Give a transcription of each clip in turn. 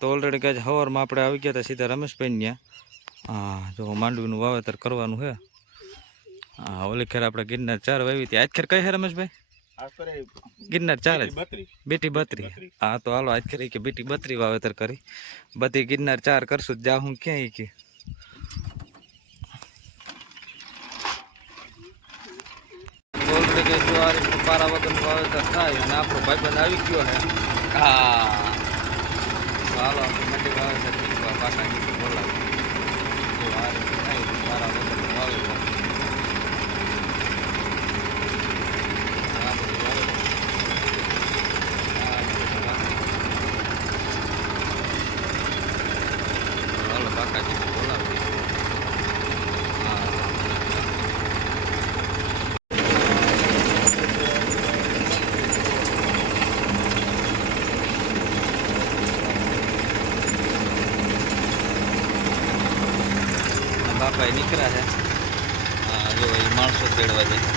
તો ઓલરેડી કાંઈ સવારમાં આપણે આવી ગયા હતા સીધા રમેશભાઈ ત્યાં. હા, જો માંડવીનું વાવેતર કરવાનું છે. હા, ઓલી ખેર આપણે ગિરનાર 4 વાવી હતી. આજ ખેર કઈ છે રમેશભાઈ? ગિરનાર 4 જ, બીટી 32. હા, તો હાલો આજ ખેર કે બીટી 32 વાવેતર કરી. બધી ગિરનાર 4 કરશું. જા હું ક્યાંય કે ઓલરેડી જો આ રીતનું પારા વગરનું વાવેતર થાય અને આપણો ભાઈબંધ આવી ગયો છે. હા, હાલો આપણે મંડી વાવેતર કરવા પાછા નીચે બોલાવી. જો આ રીતે થાય પારા વગરનું વાવેતર. હાલો બાકાજી બોલાવી. બાપા નીકળ્યા છે. હા, જો એ માણસો તેડવા જાય.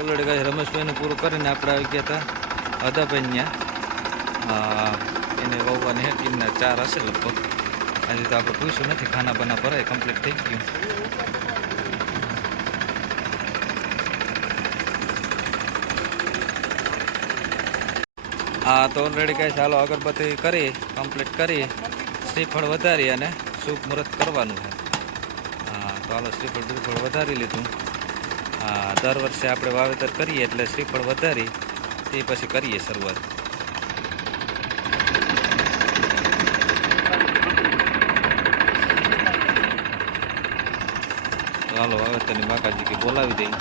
ઓલરેડી કાંઈ રમેશભાઈને પૂરું કરીને આપણે આવી ગયા હતા અદાભાઈ ત્યાં. એને વાવવાની હે ગિરનાર 4 હશે લગભગ. આજે તો આપણે પૂછ્યું નથી. ખાના બાના ભરાય કમ્પ્લીટ થઈ ગયું. હા, તો ઓલરેડી કાંઈ ચાલો અગરબત્તી કરી કમ્પ્લીટ કરી શ્રીફળ વધારી અને શુભ મુહૂર્ત કરવાનું છે. હા, તો હાલો શ્રીફળ વધારી લીધું. હા, દર વર્ષે આપણે વાવેતર કરીએ એટલે શ્રીફળ વધારી તે પછી કરીએ શરૂઆત. તો હાલો વાવેતરની બાકાજી કે બોલાવી દઈ.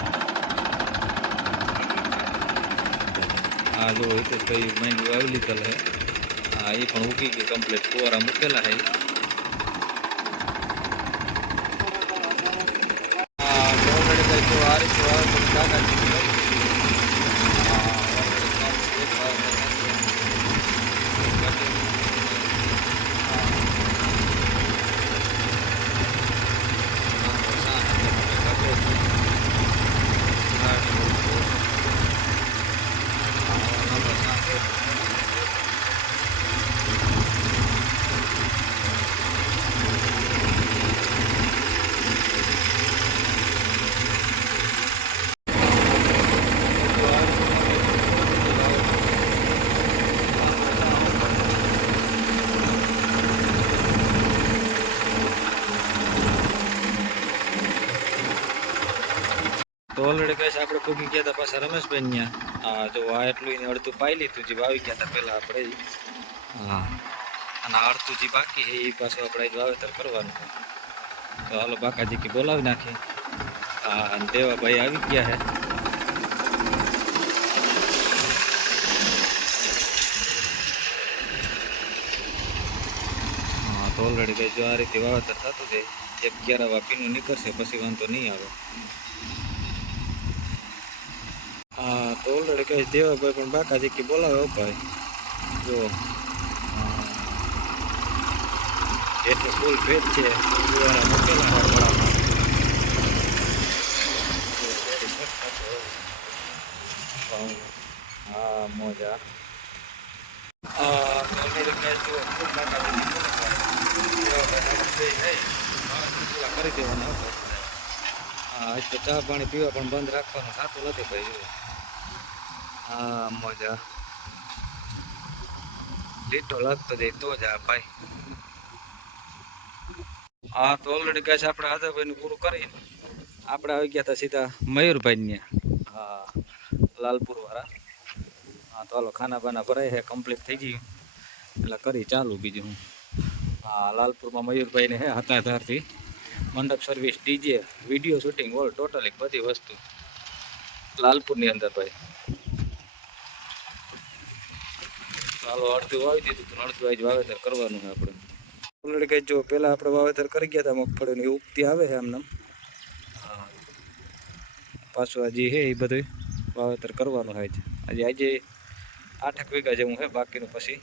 હા, જો હિતેશભાઈ માંડવી વાવી લીધેલ છે. હા, એ પણ ઉગી ગઈ કમ્પ્લીટ. ફુવારા મૂકેલા છે. હા, ઓલરેડી કઈ જો આ રીતે વાવેતર બાકાજી તો ઓલરેડી કઈ આપણે પૂગી ગયા હતા પાછા રમેશભાઈ ત્યાં. હા, જો આ એટલું એને અડધું પાઈ લીધું જે વાવી ગયા હતા પહેલાં આપણે. હા, અને અડધું જે બાકી છે એ પાછું આપણે વાવેતર કરવાનું. તો હાલો બાકાજી કે બોલાવી નાખી. હા, અને દેવાભાઈ આવી ગયા છે. હા, તો ઓલરેડી કઈ જો આ રીતે વાવેતર થતું જાય. એક ક્યારા વાપીનું નીકળશે પછી વાંધો નહીં આવે. હા, તો ઓલરેડી કઈ દેવાભાઈ પણ બાકાજી કે બોલાવે ભાઈ. જો એટલું ફૂલ ભેજ છે. ફુવારા મૂકેલા હોય બરાબર. હા, મોજા. ઓલરેડી કઈ જો ખૂબ બાકાજી કરી દેવાના. હા, આજ તો ચા પાણી પીવા પણ બંધ રાખવાનું થતું નથી ભાઈ. જો હા, મોજા લીટો લાગતો જાય તો જ આ ભાઈ. હા, તો ઓલરેડી કાંઈ આપણે આદાભાઈનું પૂરું કરીને આપણે આવી ગયા હતા સીધા મયુરભાઈ ને. હા, લાલપુર વાળા. હા, તો હાલો ખાના બાના ભરાય છે કમ્પ્લીટ થઈ ગયું એટલે કરી ચાલુ બીજું હું. હા, લાલપુરમાં મયુરભાઈને હે હતાધારથી મંડપ service, DJ, video shooting, all totally બધી વસ્તુ લાલપુરની અંદર ભાઈ. ચાલો અડધું વાવી દીધું તો અડધું આજ વાવેતર કરવાનું છે આપણે. ઓલરેડી કઈ જો પેલા આપણે વાવેતર કરી ગયા હતા મગફળીની ઉગતી આવે છે આમને. હા, પાછું હજી છે એ બધું વાવેતર કરવાનું હોય છે. આજે 8 વીઘા જેવું છે બાકીનું પછી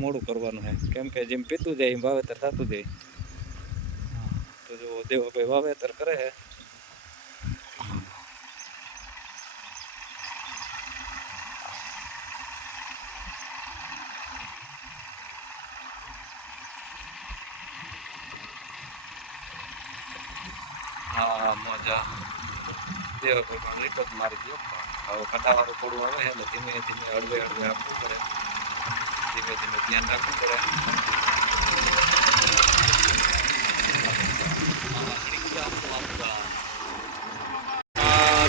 મોડું કરવાનું છે. કેમ કે જેમ પીતું જાય એમ વાવેતર થતું જાય. તો જો દેવાભાઈ વાવેતર કરે છે. હા મજા દેવાભાઈ પણ લીટો જ મારી દો. હવે કટાવાળું થોડું આવે છે એટલે ધીમે ધીમે હળવે હળવે આપવું પડે, ધીમે ધીમે ધ્યાન રાખવું પડે.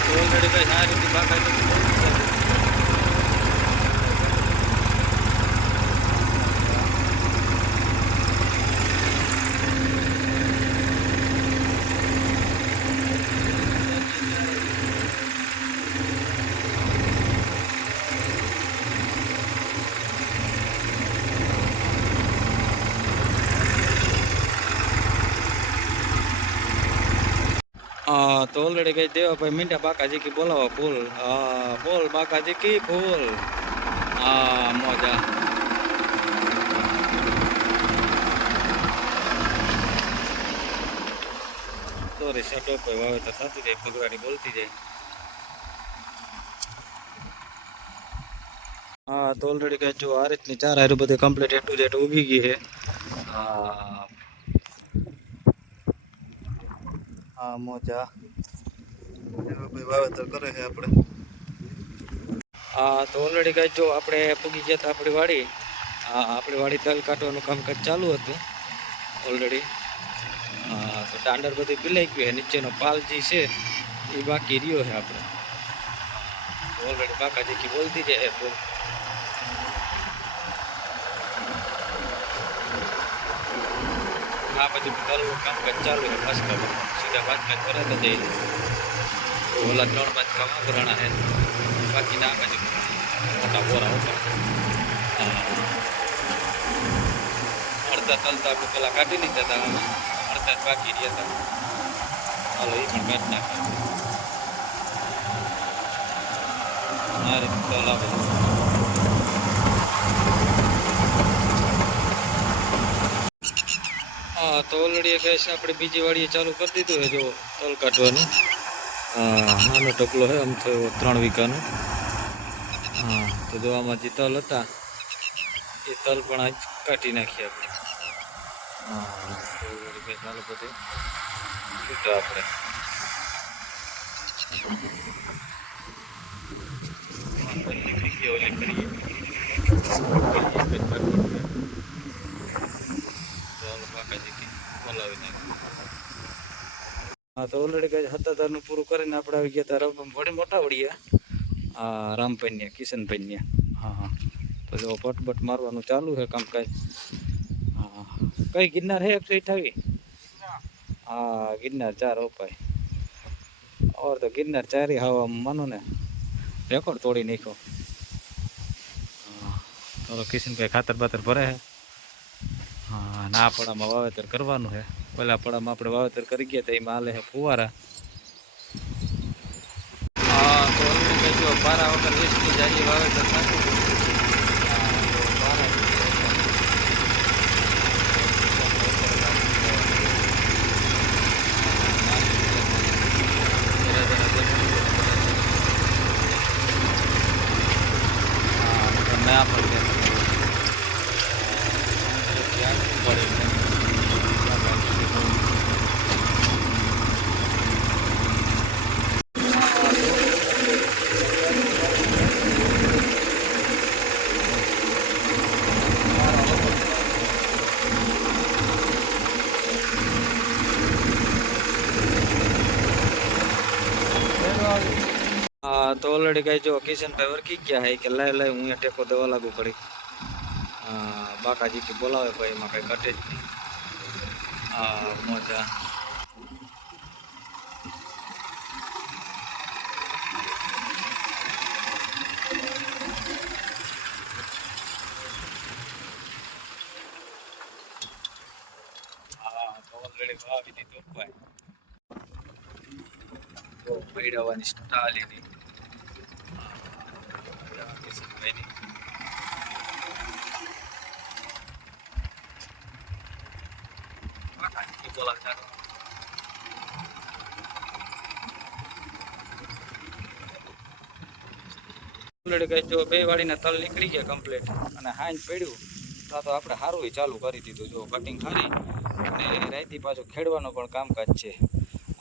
તો ઓલરેડી કઈ સારી રીતે બાકાઈ તો ઓલરેડી કઈ દેવાભાઈ મીંડા બાકાજી કી બોલાવો ફૂલ. હા બોલ બાકાજી કી ફૂલ. હા મોજા સોરી શટો કોઈ વાવેતર થતું જાય, પગલાની બોલતી જાય. હા તો ઓલરેડી કઈ જો આ રીતની ચાર હારું બધું કમ્પ્લીટ એટલું જેટ ઉગી ગઈ છે. હા હા મોજા ભાઈ વાવેતર કરે છે આપણે. હા તો ઓલરેડી કઈ જો આપણે પૂગી ગયા હતા આપણી વાડી. હા આપણી વાડી તલ કાઢવાનું કામકાજ ચાલુ હતું ઓલરેડી. હા તો દાંડર બધી પીલાઈ ગયું છે, નીચેનો પાલ જે છે એ બાકી રહ્યો છે આપણે. ઓલરેડી બાકાજી કી બોલતી જાય ફૂલ. આ બધું તલનું કામકાજ ચાલુ છે. બાજકા સીધા બાજકા ભરાતા જાય. ઓલા 3 બાજકા વાપરાણા છે, બાકીના આ બાજુ મોટા બોરા ઉપર. અડધા તલ તો આપણે પેલા કાઢી લીધા હતા, અડધા જ બાકી રહ્યા હતા. હાલો એ પણ કાઢી નાખ્યા. આ રીતે તલ આવે. હા તો ઓલરેડી ગેસ આપણે બીજી વાડીએ ચાલુ કરી દીધું છે જો તલ કાઢવાનું. હા નાનો ટકલો છે આમ થયો 3 વીઘાનો. હા તો જો આમાં જે તલ હતા એ તલ પણ આજ કાઢી નાખીએ આપણે. હા તો ચાલો બધું છૂટા આપણે. ઓલી કરીએ હા તો ઓલરેડી કઈ 77 નું પૂરું કરીને આપણે આવી ગયા હતા વડી મોટા વડિયા. હા રામપન્યા કિશનપન્યા. હા હા તો જો પટબટ મારવાનું ચાલુ છે કામકાજ. હા કઈ ગિરનાર હે 128? હા ગિરનાર 4 ઓપાય. और तो गिरनार 4 हवा मानो ने रेकॉर्ड तोड़ी नाखो. तो किशनभाई खातर बातर भरे है. हाँ ना पड़ाમાં વાવેતર કરવાનું છે. પેલા પડામાં આપણે વાવેતર કરી ગયા હતા એમાં હાલે છે ફુવારા. હા તો ઓલરેડી જો 12 વગર 20 ની જાજી વાવેતર થતું. નયા પડ हाँ तो ऑलरेडी कहीं जो किशन भाई वर्की क्या है कि लाए लाए हूँ टेको देवा लागू पड़ी. हाँ बाकाजी की बोलावे भाई में कहीं कटे ज नहीं. हाँ मजा हाँ तो ऑलरेडी वावी दी तो भाई वो पैड़ावानी स्टाइल ही नहीं. किशन भाई नहीं बाकाजी की बोला था કઈ જો બે વાડીના તલ નીકળી ગયા કમ્પ્લીટ અને હાંજ પડ્યું તો આપણે સારું ચાલુ કરી દીધું જો કટિંગ કરી અને રાઈતી પાછું ખેડવાનો પણ કામકાજ છે.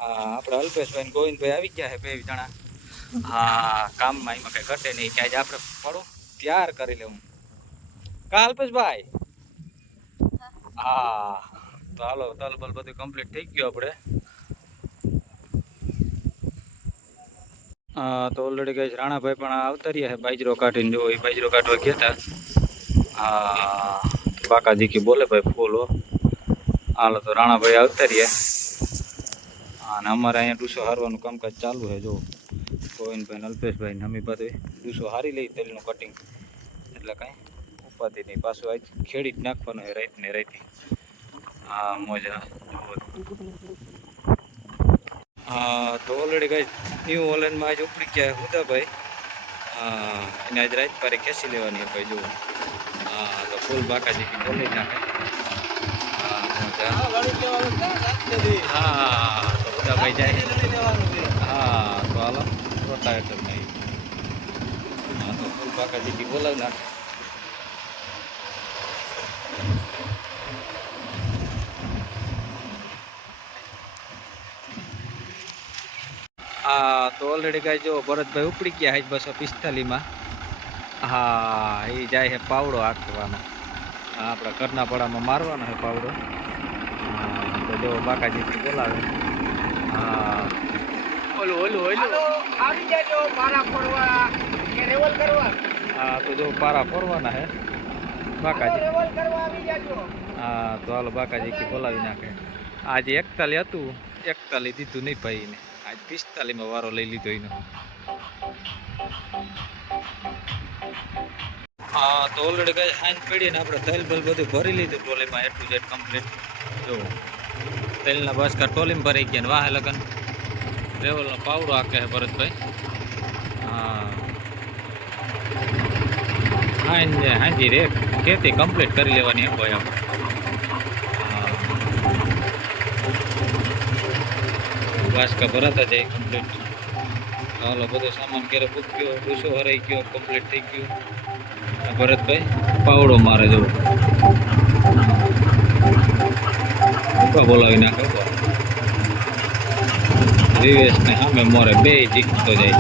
આપણે અલ્પેશભાઈ ને ગોવિંદભાઈ આવી ગયા છે બે જણા. હા કામમાં એમાં કઈ ઘટે નહીં કે આજે આપણે પડું તૈયાર કરી લેવું કા અલ્પેશભાઈ. હા તો હાલો તલ બલ બધું કમ્પ્લીટ થઈ ગયું આપણે. તો ઓલરેડી કઈ રાણાભાઈ પણ આવતા રહ્યા છે બાજરો કાઢીને. જો એ બાજરો કાઢવા ગયા હતા. હા બાકાજી કી બોલે ભાઈ ફૂલો. હાલો તો રાણાભાઈ આવતા રહ્યા અને અમારે અહીંયા ડૂસો હારવાનું કામકાજ ચાલુ છે. જો ગોવિંદભાઈ અલ્પેશભાઈ ને અમે બધું ડૂસો હારી લઈ તેલનું કટિંગ એટલે કાંઈ ઉપાધિ નહીં. પાછું આજ ખેડી જ નાખવાનું છે રાઈત ને રાઈતી. હા મજા. હા તો ઓલરેડી કઈ ન્યૂ ઓલેન્ડમાં આજ ઉપડી ગયા હુદાભાઈ. હા એને આજ રાત પારે ખેંચી લેવાની ભાઈ. જો હા તો ફૂલ બાકાજી બોલી નાખે. હા મજા. હા તો હુદાભાઈ જાય. હા તો હાલો રોટાવેટર નહીં. હા તો ફૂલ બાકાજી બોલાવી નાખે. હા તો ઓલરેડી કાંઈ જો ભરતભાઈ ઉપડી ગયા છે 245માં. હા એ જાય છે પાવડો હાંકવાનો. આપણા ઘરના પડામાં મારવાનો છે પાવડો. હા તો જો બાકાજી બોલાવે. હા ઓલું ઓલું ઓલું આવી જાજો પારા ફોરવા કે રેવલ કરવા. હા તો જો પારા ફોરવાના છે બાકાજી. રેવલ કરવા આવી જાજો. હા તો હાલો બાકાજી બોલાવી નાખે. આજે 41 હતું 41 દીધું નહીં ભાઈ ને. આજ 45માં વારો લઈ લીધો એનો. હા તો ઓલરેડી કઈ હાંજ પડી ને આપણે તેલ બલ બધું ભરી લીધું ટોલીમાં એટલું જેટ કમ્પ્લીટ. જો તેલના બાસકા ટોલીમાં ભરાઈ ગયા ને વાહ લગન રેવલનો પાવડો આકે છે ભરતભાઈ. હા હાંજી રે ખેતી કમ્પ્લીટ કરી લેવાની એમ ભાઈ આપણે. બાસકા ભરાતા જાય કમ્પ્લીટ. હાલો બધો સામાન ક્યારે પૂક્યો ડૂસો હરાઈ ગયો કમ્પ્લીટ થઈ ગયું. ભરતભાઈ પાવડો મારે જવો બોલાવી નાખે. દિવેશ ને સામે મોરે બે જીતતો જાય.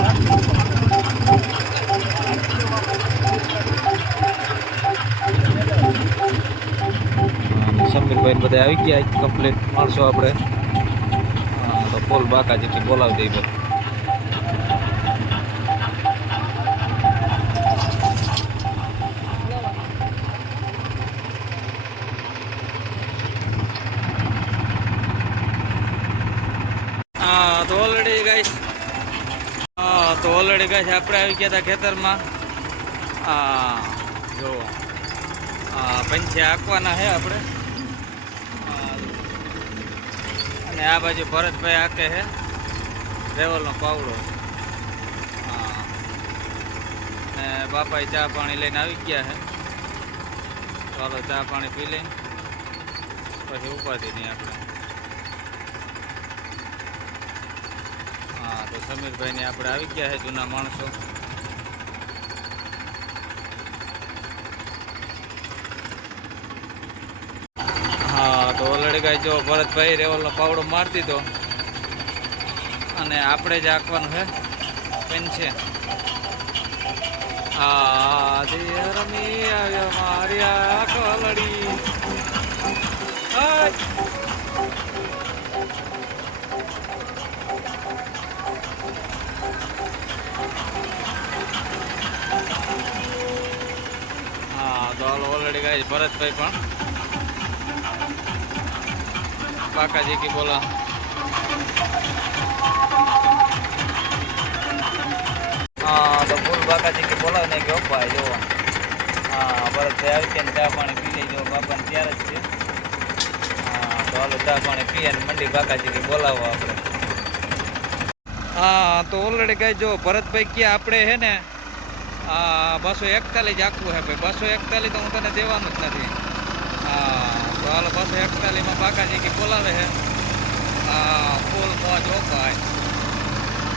સમીરભાઈ બધા આવી ગયા કમ્પ્લીટ માણસો આપણે. તો ફૂલ બાકાજી બોલાવી દઈ. તો ઓલરેડી ગાઈસ આપણે આવી ગયા હતા ખેતરમાં. જો પંચે આંકવાના છે આપણે. અને આ બાજુ ભરતભાઈ આંકે છે રેવલનો પાવડો. અને બાપાએ ચા પાણી લઈને આવી ગયા છે. ચાલો ચા પાણી પી લઈને પછી ઉપાધિ નહીં આપણે. તો સમીરભાઈ ને આપણે આવી ગયા છે જૂના માણસો. હા તો ઓલરેડી કાંઈ જો ભરતભાઈ રેવલનો પાવડો મારી દીધો અને આપણે જ આંકવાનું છે પેન છે. હા રમી આવ્યો મારી આકલડી. તો હાલો ઓલરેડી ગાય ભરતભાઈ પણ બાકાજી કી બોલા. હા તો ફૂલ બાકાજી કી બોલાવ ને કે ભાઈ જો. હા ભરતભાઈ આવી ગયા ને ચા પાણી પી લઈ. જો બાપાને ત્યારે જ છે. હા તો હાલો ચા પાણી પી અને મંડી બાકાજી કી બોલાવો આપણે. હા તો ઓલરેડી ગાય જો ભરતભાઈ ક્યાં આપણે છે ને 241 જ આખવું છે ભાઈ. 241 તો હું તને દેવાનું જ નથી. હા તો હાલો 241માં બાકાજી કી બોલાવે છે. હા ફૂલ મોજ હો ભાઈ.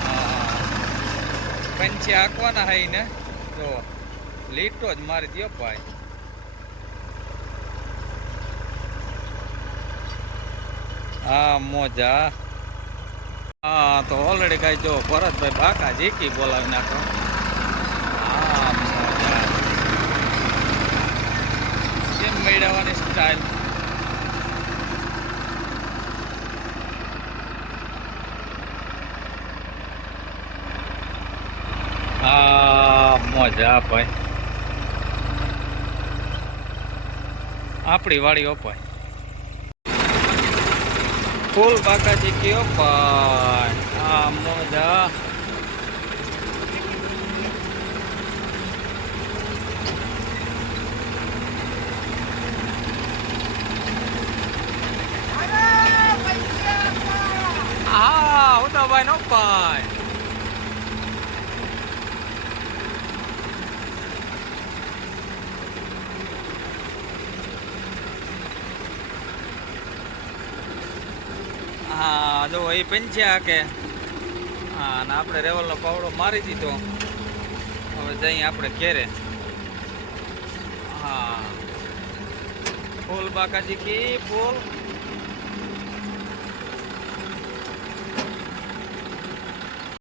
હા પંચે આંકવાના છે ને જો લીટો જ મારી દો ભાઈ. હા મોજા. હા તો ઓલરેડી કઈ જો ભરતભાઈ બાકા જીકી બોલાવી નાખો. હા મોજા કેમ મેળવવાની સ્ટાઇલ. હા મોજા ભાઈ આપણી વાળી ઓપાય ફૂલ બાકા જીકી ઓપાય. હા મોજા હા ઉદાભાઈ નો પાય. હા જો એ પંચ્યા કે હા અને આપણે રેવલનો પાવડો મારી દીધો. હવે જઈએ આપણે ઘેરે. હા ફૂલ બાકાજી કી ફૂલ.